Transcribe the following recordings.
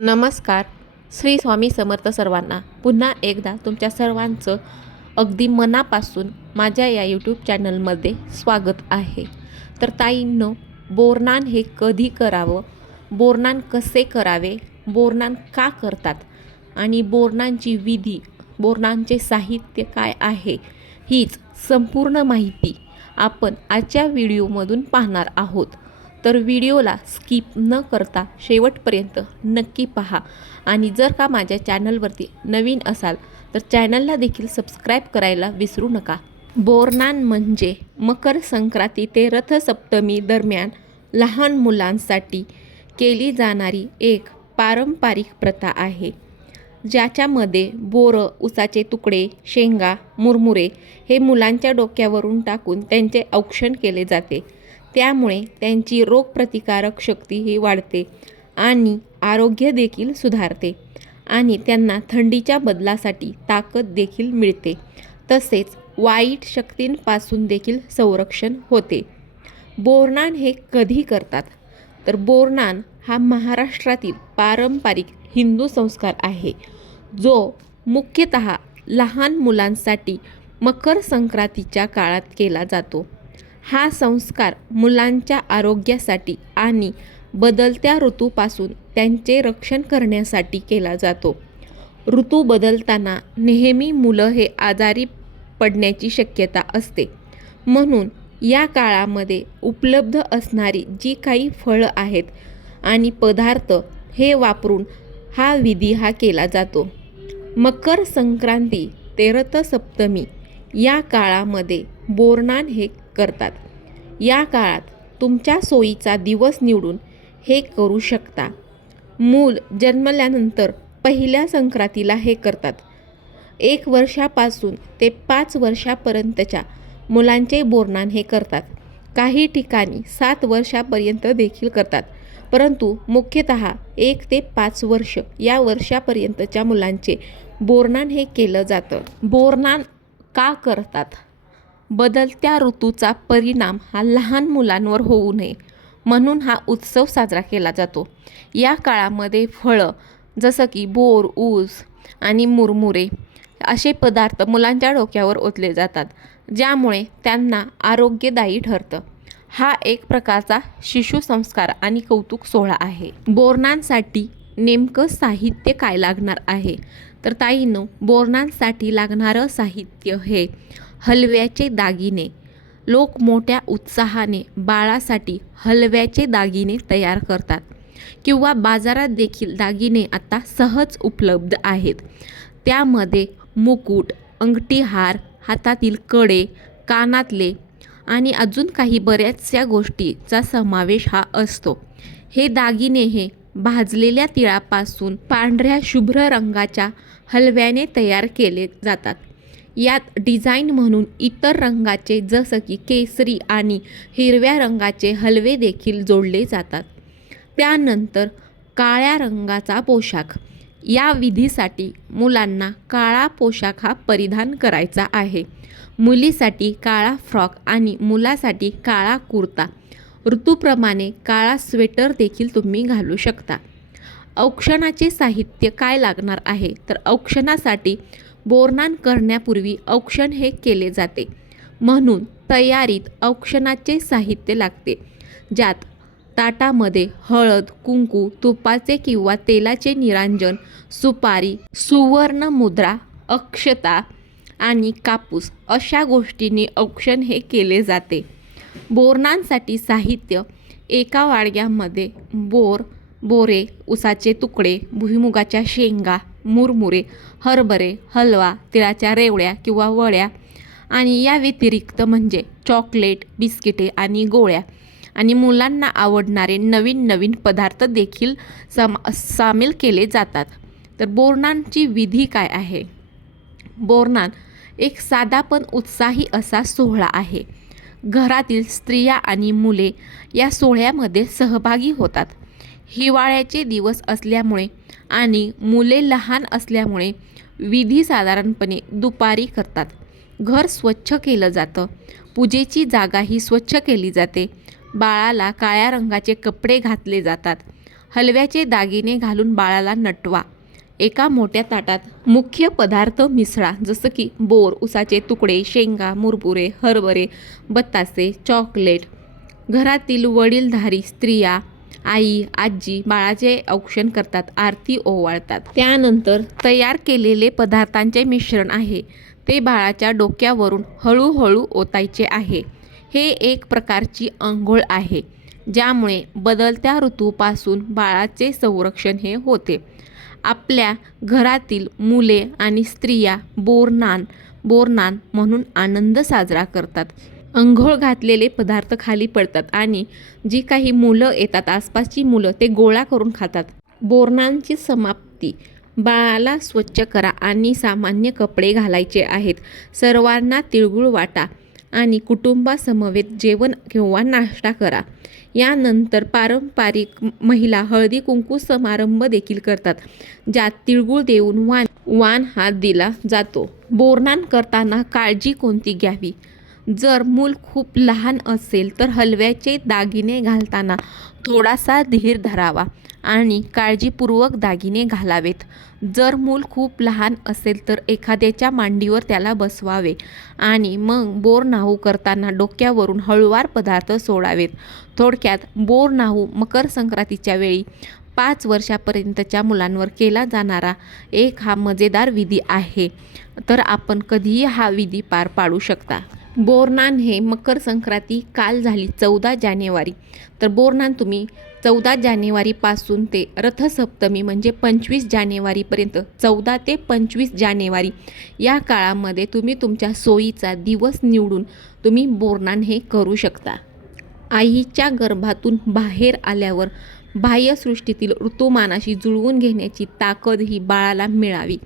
नमस्कार. श्री स्वामी समर्थ सर्वांना. पुन्हा एकदा तुमच्या सर्वांचं अगदी मनापासून माझ्या या यूट्यूब चॅनलमध्ये स्वागत आहे. तर ताईंनो, बोरनान हे कधी करावं, बोरनान कसे करावे, बोरनान का करतात आणि बोरनांची विधी, बोरनांचे साहित्य काय आहे, हीच संपूर्ण माहिती आपण आजच्या व्हिडिओमधून पाहणार आहोत. तर व्हिडिओला स्किप न करता शेवटपर्यंत नक्की पहा आणि जर का माझ्या चॅनलवरती नवीन असाल तर चॅनलला देखील सबस्क्राईब करायला विसरू नका. बोरनान म्हणजे मकर संक्रांती ते रथसप्तमी दरम्यान लहान मुलांसाठी केली जाणारी एक पारंपरिक प्रथा आहे, ज्याच्यामध्ये बोरं, उसाचे तुकडे, शेंगा, मुरमुरे हे मुलांच्या डोक्यावरून टाकून त्यांचे औक्षण केले जाते. त्यामुळे त्यांची रोगप्रतिकारक शक्तीही वाढते आणि आरोग्य देखील सुधारते आणि त्यांना थंडीच्या बदलासाठी ताकद देखील मिळते. तसेच वाईट शक्तींपासून देखील संरक्षण होते. बोरनान हे कधी करतात? तर बोरनान हा महाराष्ट्रातील पारंपरिक हिंदू संस्कार आहे, जो मुख्यतः लहान मुलांसाठी मकर संक्रांतीच्या काळात केला जातो. हा संस्कार मुलांच्या आरोग्यासाठी आणि बदलत्या ऋतूपासून त्यांचे रक्षण करण्यासाठी केला जातो. ऋतू बदलताना नेहमी मुलं हे आजारी पडण्याची शक्यता असते, म्हणून या काळामध्ये उपलब्ध असणारी जी काही फळं आहेत आणि पदार्थ हे वापरून हा विधी केला जातो. मकर संक्रांती ते रथसप्तमी या काळामध्ये बोरनान हे करतात. या काळात तुमच्या सोयीचा दिवस निवडून हे करू शकता. मूल जन्मल्यानंतर पहिल्या संक्रांतीला हे करतात. 1 वर्षापासून ते 5 वर्षापर्यंतच्या मुलांचे बोरनान हे करतात. काही ठिकाणी 7 वर्षापर्यंत देखील करतात, परंतु मुख्यतः 1 ते 5 वर्ष या वर्षापर्यंतच्या मुलांचे बोरनान हे केलं जातं. बोरनान का करतात? बदलत्या ऋतूचा परिणाम हा लहान मुलांवर होऊ नये म्हणून हा उत्सव साजरा केला जातो. या काळामध्ये फळं जसं की बोर, ऊस आणि मुरमुरे असे पदार्थ मुलांच्या डोक्यावर ओतले जातात, ज्यामुळे त्यांना आरोग्यदायी ठरतं. हा एक प्रकारचा शिशुसंस्कार आणि कौतुक सोहळा आहे. बोरनांसाठी नेमकं साहित्य काय लागणार आहे? तर ताईंनो, बोरनांसाठी लागणारं साहित्य हे हलव्याचे दागिने. लोक मोठ्या उत्साहाने बाळासाठी हलव्याचे दागिने तयार करतात किंवा बाजारात देखील दागिने आता सहज उपलब्ध आहेत. त्यामध्ये मुकुट, अंगठीहार, हातातील कडे, कानातले आणि अजून काही बऱ्याचशा गोष्टीचा समावेश असतो. हे दागिने हे भाजलेल्या तिळापासून पांढऱ्या शुभ्र रंगाच्या हलव्याने तयार केले जातात. यात डिझाईन म्हणून इतर रंगाचे जसं की केसरी आणि हिरव्या रंगाचे हलवे देखील जोडले जातात. त्यानंतर काळ्या रंगाचा पोशाख. या विधीसाठी मुलांना काळा पोशाख परिधान करायचा आहे. मुलीसाठी काळा फ्रॉक आणि मुलासाठी काळा कुर्ता. ऋतूप्रमाणे काळा स्वेटर देखील तुम्ही घालू शकता. औक्षणाचे साहित्य काय लागणार आहे? तर औक्षणासाठी बोरनान करण्यापूर्वी औक्षण हे केले जाते, म्हणून तयारीत औक्षणाचे साहित्य लागते, ज्यात ताटामध्ये हळद, कुंकू, तुपाचे किंवा तेलाचे निरांजन, सुपारी, सुवर्ण मुद्रा, अक्षता आणि कापूस अशा गोष्टींनी औक्षण हे केले जाते. बोरनांसाठी साहित्य: एका वाडग्यामध्ये बोरे, उसाचे तुकडे, भुईमुगाच्या शेंगा, मुरमुरे, हरभरे, हलवा, तिळाच्या रेवड्या किंवा वड्या आणि या व्यतिरिक्त म्हणजे चॉकलेट, बिस्किटे आणि गोळ्या आणि मुलांना आवडणारे नवीन नवीन पदार्थ देखील सामील केले जातात. तर बोरनांची विधी काय आहे? बोरनान एक साधा पण उत्साही असा सोहळा आहे. घरातील स्त्रिया आणि मुले या सोहळ्यामध्ये सहभागी होतात. हिवाळ्याचे दिवस असल्यामुळे आणि मुले लहान असल्यामुळे विधी साधारणपणे दुपारी करतात. घर स्वच्छ केलं जातं. पूजेची जागाही स्वच्छ केली जाते. बाळाला काळ्या रंगाचे कपडे घातले जातात. हलव्याचे दागिने घालून बाळाला नटवा. एका मोठ्या ताटात मुख्य पदार्थ मिसळा, जसं की बोर, उसाचे तुकडे, शेंगा, मुरमुरे, हरभरे, बत्तासे, चॉकलेट. घरातील वडीलधारी स्त्रिया, आई, आजी बाळाचे औक्षण करतात, आरती ओवाळतात. त्यानंतर तयार केलेले पदार्थांचे मिश्रण आहे ते बाळाच्या डोक्यावरून हळूहळू ओतायचे आहे. हे एक प्रकारची अंघोळ आहे, ज्यामुळे बदलत्या ऋतूपासून बाळाचे संरक्षण हे होते. आपल्या घरातील मुले आणि स्त्रिया बोरनान म्हणून आनंद साजरा करतात. अंघोळ घातलेले पदार्थ खाली पडतात आणि जी काही मुलं येतात, आसपासची मुलं, ते गोळा करून खातात. बोरनांची समाप्ती. बाळाला स्वच्छ करा आणि सामान्य कपडे घालायचे आहेत. सर्वांना तिळगुळ वाटा आणि कुटुंबासमवेत जेवण किंवा नाश्ता करा. यानंतर पारंपरिक महिला हळदी कुंकू समारंभ देखील करतात, ज्यात तिळगुळ देऊन वाण हात दिला जातो. बोरनान करताना काळजी कोणती घ्यावी? जर मूल खूप लहान असेल तर हलव्याचे दागिने घालताना थोडासा धीर धरावा आणि काळजीपूर्वक दागिने घालावेत. जर मूल खूप लहान असेल तर एखाद्याच्या मांडीवर त्याला बसवावे आणि मग बोर नाहू करताना डोक्यावरून हळूवार पदार्थ सोडावेत. थोडक्यात, बोर नाहू मकर संक्रांतीच्या वेळी 5 वर्षापर्यंतच्या मुलांवर केला जाणारा एक हा मजेदार विधी आहे. तर आपण कधीही हा विधी पार पाडू शकता. बोरनान हे मकर संक्रांती काल झाली 14 जानेवारी. तर बोरनान तुम्ही 14 जानेवारीपासून ते रथसप्तमी म्हणजे 25 जानेवारीपर्यंत, 14 ते 25 जानेवारी या काळामध्ये तुम्ही तुमच्या सोयीचा दिवस निवडून तुम्ही बोरनान हे करू शकता. आईच्या गर्भातून बाहेर आल्यावर बाह्यसृष्टीतील ऋतुमानाशी जुळवून घेण्याची ताकद ही बाळाला मिळावी,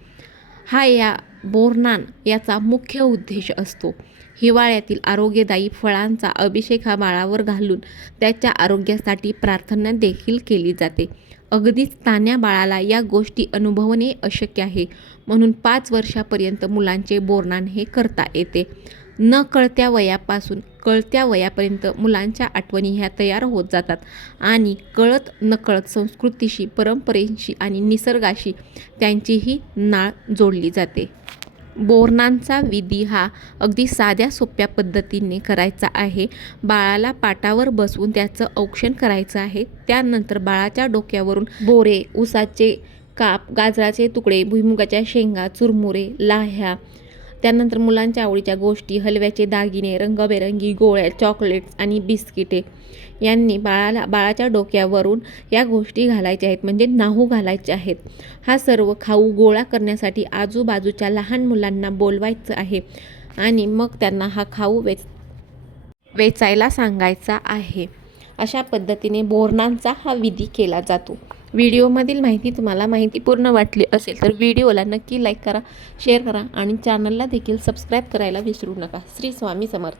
हा या बोरनान याचा मुख्य उद्देश असतो. हिवाळ्यातील आरोग्यदायी फळांचा अभिषेक हा बाळावर घालून त्याच्या आरोग्यासाठी प्रार्थना देखील केली जाते. अगदीच तान्ह्या बाळाला या गोष्टी अनुभवणे अशक्य आहे, म्हणून 5 वर्षापर्यंत मुलांचे बोरनान हे करता येते. न कळत्या वयापासून कळत्या वयापर्यंत मुलांच्या आठवणी ह्या तयार होत जातात आणि कळत नकळत संस्कृतीशी, परंपरेशी आणि निसर्गाशी त्यांचीही नाळ जोडली जाते. बोरनानचा विधी हा अगदी साध्या सोप्या पद्धतीने करायचा आहे. बाळाला पाटावर बसवून त्याचं औक्षण करायचं आहे. त्यानंतर बाळाच्या डोक्यावरून बोरे, उसाचे काप, गाजराचे तुकडे, भुईमुगाच्या शेंगा, चुरमुरे, लाह्या, त्यानंतर मुलांच्या आवडीच्या गोष्टी, हलव्याचे दागिने, रंगबेरंगी गोळ्या, चॉकलेट्स आणि बिस्किटे यांनी बाळाच्या डोक्यावरून या गोष्टी घालायच्या आहेत, म्हणजे नाहू घालायचे आहेत. हा सर्व खाऊ गोळा करण्यासाठी आजूबाजूच्या लहान मुलांना बोलवायचं आहे आणि मग त्यांना हा खाऊ वेचायला सांगायचा आहे. अशा पद्धतीने बोरनानचा हा विधी केला जातो. व्हिडिओमधील माहिती तुम्हाला माहितीपूर्ण वाटली असेल तर व्हिडिओला नक्की लाईक करा, शेअर करा आणि चॅनलला देखील सबस्क्राईब करायला विसरू नका. श्री स्वामी समर्थ.